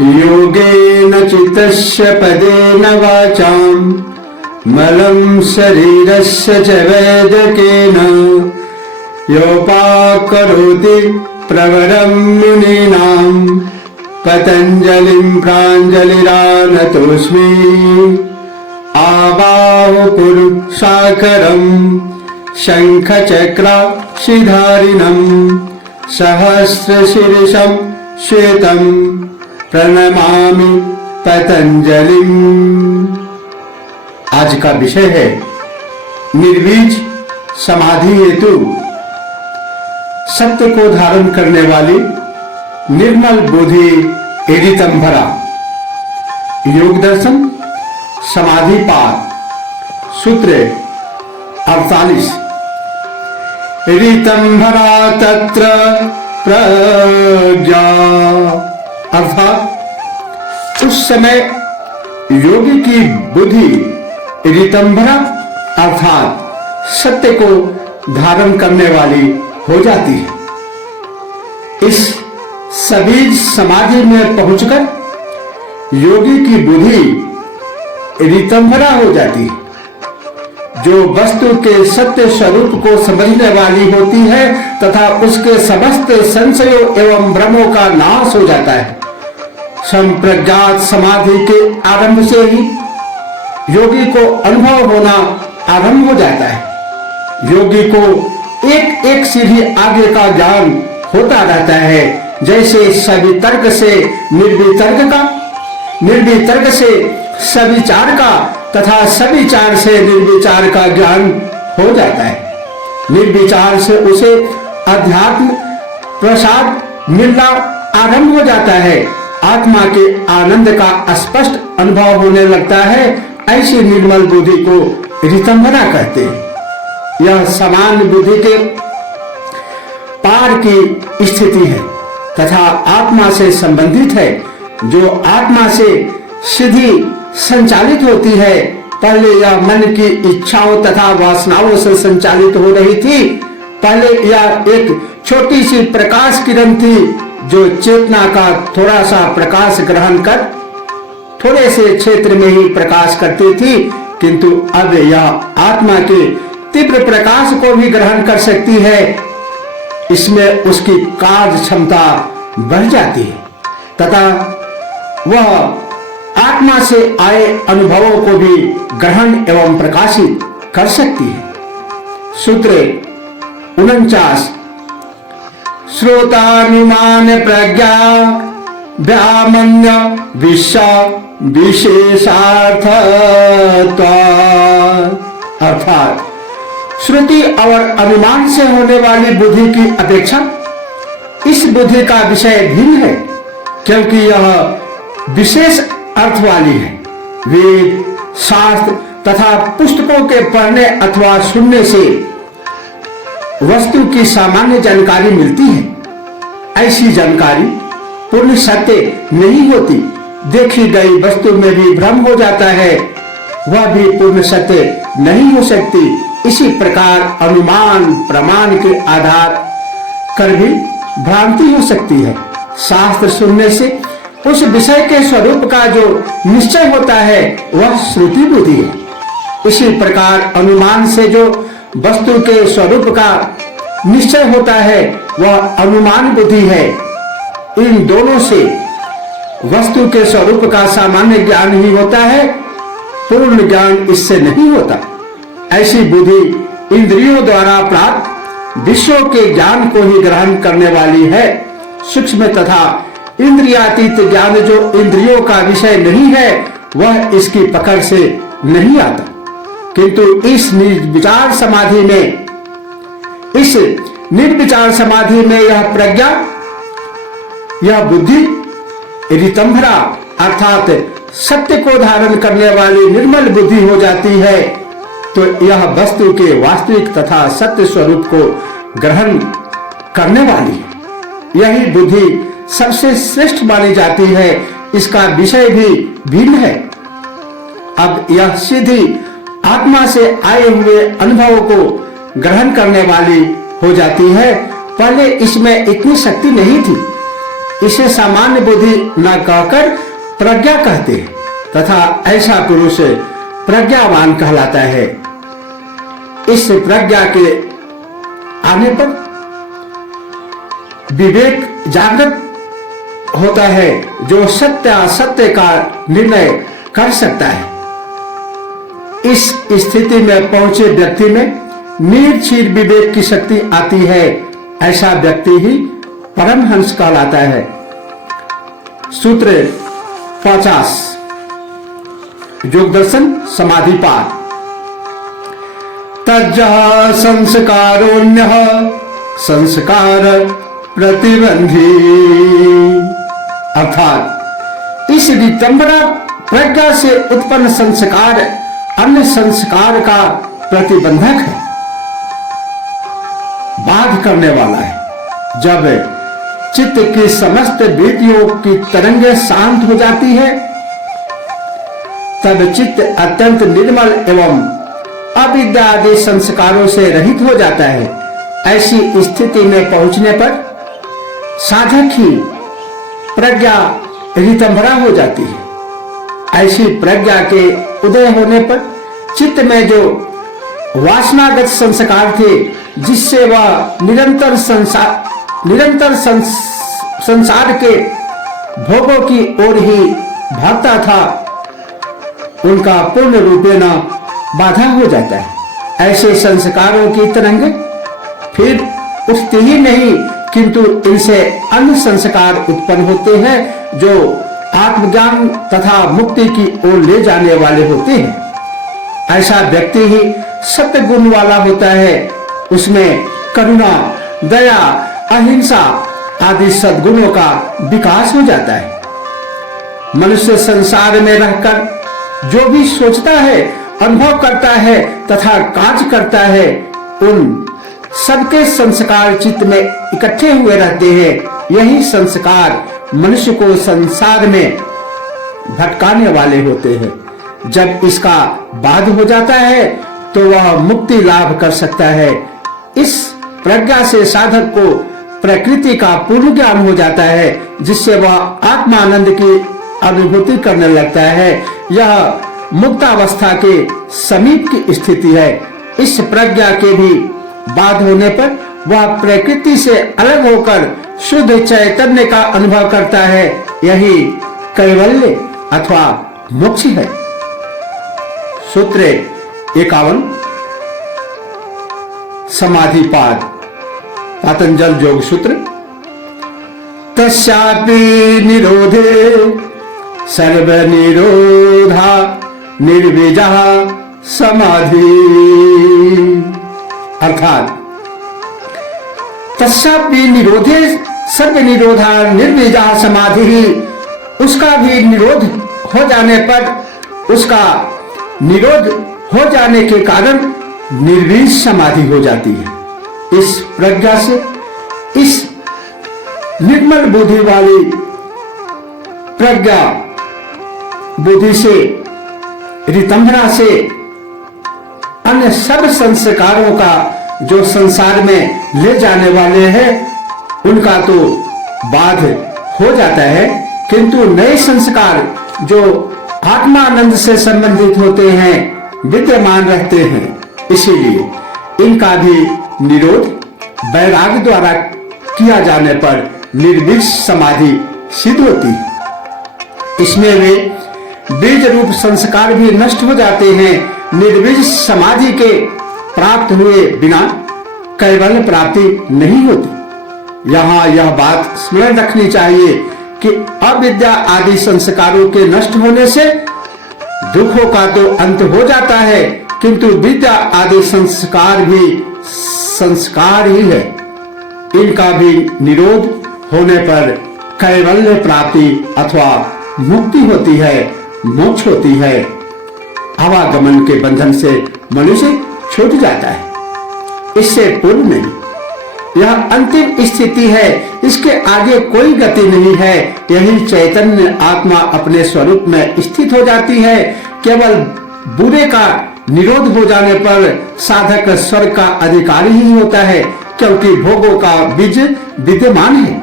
योगेन चित्तस्य पदेन वाचाम् मलं शरीरस्य च वैद्यकेन योपाकरोति प्रवरं मुनीनां पतञ्जलिं प्राञ्जलिरानतोऽस्मि आबाहुपुरुषाकरं शङ्खचक्राक्षिधारिणं सहस्रशीर्षं श्वेतं प्रणमामि पतंजलिम। आज का विषय है निर्बीज समाधि हेतु सत्य को धारण करने वाली निर्मल बुद्धि ऋतंभरा। योग दर्शन समाधि पाद सूत्र 48। ऋतंभरा तत्र प्रज्ञा, अर्थात उस समय योगी की बुद्धि ऋतंभरा अर्थात सत्य को धारण करने वाली हो जाती है। इस सबीज समाधि में पहुंचकर योगी की बुद्धि ऋतंभरा हो जाती है, जो वस्तु के सत्य स्वरूप को समझने वाली होती है तथा उसके समस्त संशयों एवं भ्रमों का नाश हो जाता है। संप्रज्ञात समाधि के आरंभ से ही योगी को अनुभव होना आरंभ हो जाता है। योगी को एक एक सीढ़ी आगे का ज्ञान होता रहता है, जैसे सवितर्क से निर्वितर्क का, निर्वितर्क से सविचार का तथा सविचार से निर्विचार का ज्ञान हो जाता है। निर्विचार से उसे अध्यात्म प्रसाद मिलना आरंभ हो जाता है। आत्मा के आनंद का स्पष्ट अनुभव होने लगता है। ऐसी निर्मल बुद्धि को ऋतंभरा कहते हैं। यह सामान्य बुद्धि के पार की स्थिति है तथा आत्मा से संबंधित है, जो आत्मा से सीधी संचालित होती है। पहले यह मन की इच्छाओं तथा वासनाओं से संचालित हो रही थी। पहले यह एक छोटी सी प्रकाश किरण थी, जो चेतना का थोड़ा सा प्रकाश ग्रहण कर थोड़े से क्षेत्र में ही प्रकाश करती थी, किंतु अब यह आत्मा के तीव्र प्रकाश को भी ग्रहण कर सकती है। इसमें उसकी कार्य क्षमता बढ़ जाती है तथा वह आत्मा से आए अनुभवों को भी ग्रहण एवं प्रकाशित कर सकती है। सूत्र 49। श्रोतानुमान प्रज्ञा व्यामन्य विशेषार्थत्वा, अर्थात श्रुति और अनुमान से होने वाली बुद्धि की अपेक्षा इस बुद्धि का विषय भिन्न है, क्योंकि यह विशेष अर्थ वाली है। वेद, शास्त्र तथा पुस्तकों के पढ़ने अथवा सुनने से वस्तु की सामान्य जानकारी मिलती है। ऐसी जानकारी पूर्ण सत्य नहीं होती। देखी गई वस्तु में भी भ्रम हो जाता है, वह भी पूर्ण सत्य नहीं हो सकती। इसी प्रकार अनुमान प्रमाण के आधार कर भी भ्रांति हो सकती है। शास्त्र सुनने से उस विषय के स्वरूप का जो निश्चय होता है वह श्रुति बुद्धि है। इसी प्रकार अनुमान से जो वस्तु के स्वरूप का निश्चय होता है वह अनुमान बुद्धि है। इन दोनों से वस्तु के स्वरूप का सामान्य ज्ञान ही होता है, पूर्ण ज्ञान इससे नहीं होता। ऐसी बुद्धि इंद्रियों द्वारा प्राप्त विषयों के ज्ञान को ही ग्रहण करने वाली है। सूक्ष्म तथा इंद्रियातीत ज्ञान जो इंद्रियों का विषय नहीं है वह इसकी पकड़ से नहीं आता, किंतु इस निर्विचार समाधि में यह प्रज्ञा, यह बुद्धि ऋतंभरा अर्थात सत्य को धारण करने वाली निर्मल बुद्धि हो जाती है। तो यह वस्तु के वास्तविक तथा सत्य स्वरूप को ग्रहण करने वाली है। यही बुद्धि सबसे श्रेष्ठ मानी जाती है। इसका विषय भी भिन्न है। अब यह सीधी आत्मा से आए हुए अनुभवों को ग्रहण करने वाली हो जाती है। पहले इसमें इतनी शक्ति नहीं थी। इसे सामान्य बुद्धि न कहकर प्रज्ञा कहते हैं तथा ऐसा पुरुष प्रज्ञावान कहलाता है। इस प्रज्ञा के आने पर विवेक जागृत होता है जो सत्य असत्य का निर्णय कर सकता है। इस स्थिति में पहुंचे व्यक्ति में निर्क्षीर विवेक की शक्ति आती है। ऐसा व्यक्ति ही परमहंस कहलाता है। सूत्र 50 योग दर्शन समाधिपाद। तज्जः संस्कारोऽन्यः संस्कार प्रतिबंधी, अर्थात इस वितंबरा प्रज्ञा से उत्पन्न संस्कार अन्य संस्कार का प्रतिबंधक है, बाध करने वाला है। जब चित्त की समस्त वृत्तियों की तरंगें शांत हो जाती है तब चित्त अत्यंत निर्मल एवं अविद्या आदि संस्कारों से रहित हो जाता है। ऐसी स्थिति में पहुंचने पर साधक ही प्रज्ञा ऋतंभरा हो जाती है। ऐसी प्रज्ञा के उदय होने पर चित्त में जो वासनागत संस्कार थे जिससे वह निरंतर संसार के भोगों की ओर ही भागता था, उनका पूर्ण रूपेण बाधा हो जाता है। ऐसे संस्कारों की तरंग फिर उठती ही नहीं किंतु इनसे अन्य संस्कार उत्पन्न होते हैं जो आत्मज्ञान तथा मुक्ति की ओर ले जाने वाले होते हैं। ऐसा व्यक्ति ही सत्य गुण वाला होता है। उसमें करुणा, दया, अहिंसा आदि सद्गुणों का विकास हो जाता है। मनुष्य संसार में रहकर जो भी सोचता है, अनुभव करता है तथा कार्य करता है, उन सबके संस्कार चित्त में इकट्ठे हुए रहते हैं। यही संस्कार मनुष्य को संसार में भटकाने वाले होते हैं। जब इसका बाध हो जाता है तो वह मुक्ति लाभ कर सकता है। इस प्रज्ञा से साधक को प्रकृति का पूर्ण ज्ञान हो जाता है जिससे वह आत्मानंद की अनुभूति करने लगता है। यह मुक्तावस्था के समीप की स्थिति है। इस प्रज्ञा के भी बाध होने पर वह प्रकृति से अलग होकर शुद्ध चैतन्य का अनुभव करता है। यही कैवल्य अथवा मोक्ष है। सूत्र 51 समाधिपाद। पतंजल योग सूत्र। तस्यापि निरोधे सर्व निरोधा निर्विजा समाधि, अर्थात तस्यापि निरोधे सर्व निरोधा निर्विजा समाधि ही, उसका भी निरोध हो जाने पर, उसका निरोध हो जाने के कारण निर्वीज समाधि हो जाती है। इस प्रज्ञा से, इस निर्मल बुद्धि वाली प्रज्ञा बुद्धि से, ऋतंभरा से अन्य सब संस्कारों का जो संसार में ले जाने वाले हैं उनका तो बाध हो जाता है, किंतु नए संस्कार जो आत्मानंद से संबंधित होते हैं विद्यमान रहते हैं। इसीलिए इनका भी निरोध वैराग्य द्वारा किया जाने पर निर्विज समाधि सिद्ध होती है। इसमें वे बीज रूप संस्कार भी नष्ट हो जाते हैं। निर्विज समाधि के प्राप्त हुए बिना कैवल्य प्राप्ति नहीं होती। यहाँ यह बात स्मरण रखनी चाहिए कि अविद्या आदि संस्कारों के नष्ट होने से दुखों का तो अंत हो जाता है, किंतु विद्या आदि संस्कार भी संस्कार ही है। इनका भी निरोध होने पर कैवल्य प्राप्ति अथवा मुक्ति होती है, मोक्ष होती है। आवागमन के बंधन से मनुष्य छूट जाता है। इससे पूर्व नहीं। यह अंतिम स्थिति है, इसके आगे कोई गति नहीं है। यही चैतन्य आत्मा अपने स्वरूप में स्थित हो जाती है। केवल बुरे का निरोध हो जाने पर साधक स्वर्ग का अधिकारी ही होता है, क्योंकि भोगों का बीज विद्यमान है।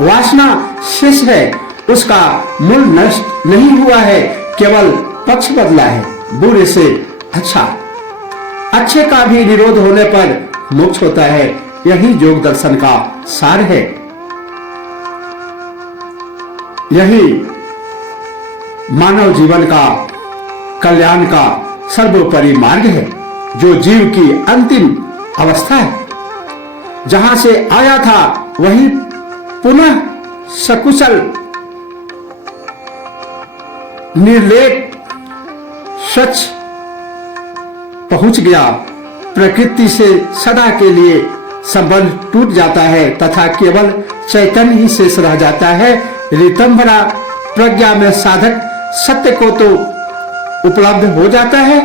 वासना शेष है, उसका मूल नष्ट नहीं हुआ है, केवल पक्ष बदला है। बुरे से अच्छा, अच्छे का भी निरोध होने पर मोक्ष होता है। यही योग दर्शन का सार है। यही मानव जीवन का कल्याण का सर्वोपरि मार्ग है, जो जीव की अंतिम अवस्था है। जहां से आया था वही पुनः सकुशल निर्लेप स्वच्छ पहुंच गया। प्रकृति से सदा के लिए संबंध टूट जाता है तथा केवल चैतन्य ही शेष रह जाता है। ऋतंभरा प्रज्ञा में साधक सत्य को तो उपलब्ध हो जाता है,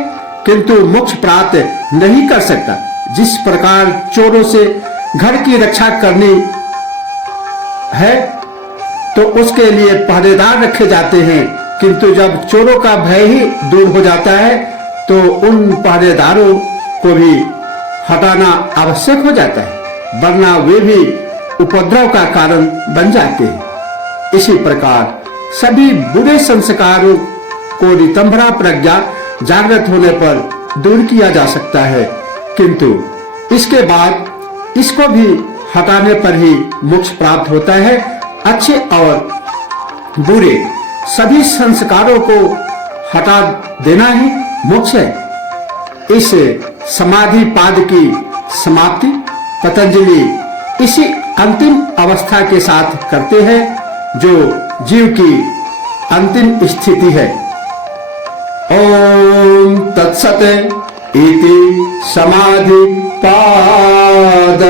किंतु मोक्ष प्राप्त नहीं कर सकता। जिस प्रकार चोरों से घर की रक्षा करनी है तो उसके लिए पहरेदार रखे जाते हैं, किंतु जब चोरों का भय ही दूर हो जाता है तो उन पहरेदारों को भी हटाना आवश्यक हो जाता है, वरना वे भी उपद्रव का कारण बन जाते हैं। इसी प्रकार सभी बुरे संस्कारों को ऋतंभरा प्रज्ञा जागृत होने पर दूर किया जा सकता है, किंतु इसके बाद इसको भी हटाने पर ही मोक्ष प्राप्त होता है। अच्छे और बुरे सभी संस्कारों को हटा देना ही मोक्ष है। इस समाधि पाद की समाप्ति पतंजलि इसी अंतिम अवस्था के साथ करते हैं, जो जीव की अंतिम स्थिति है। ओम तत्सत इति समाधि पाद।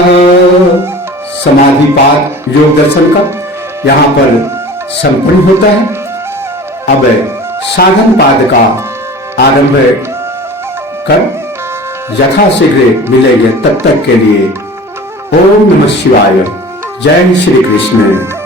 समाधि पाद योग दर्शन का यहाँ पर संपन्न होता है। अब साधन पाद का आरंभ कर यथाशीघ्र मिलेंगे। तब तक के लिए ओम नमः शिवाय। जय श्री कृष्ण।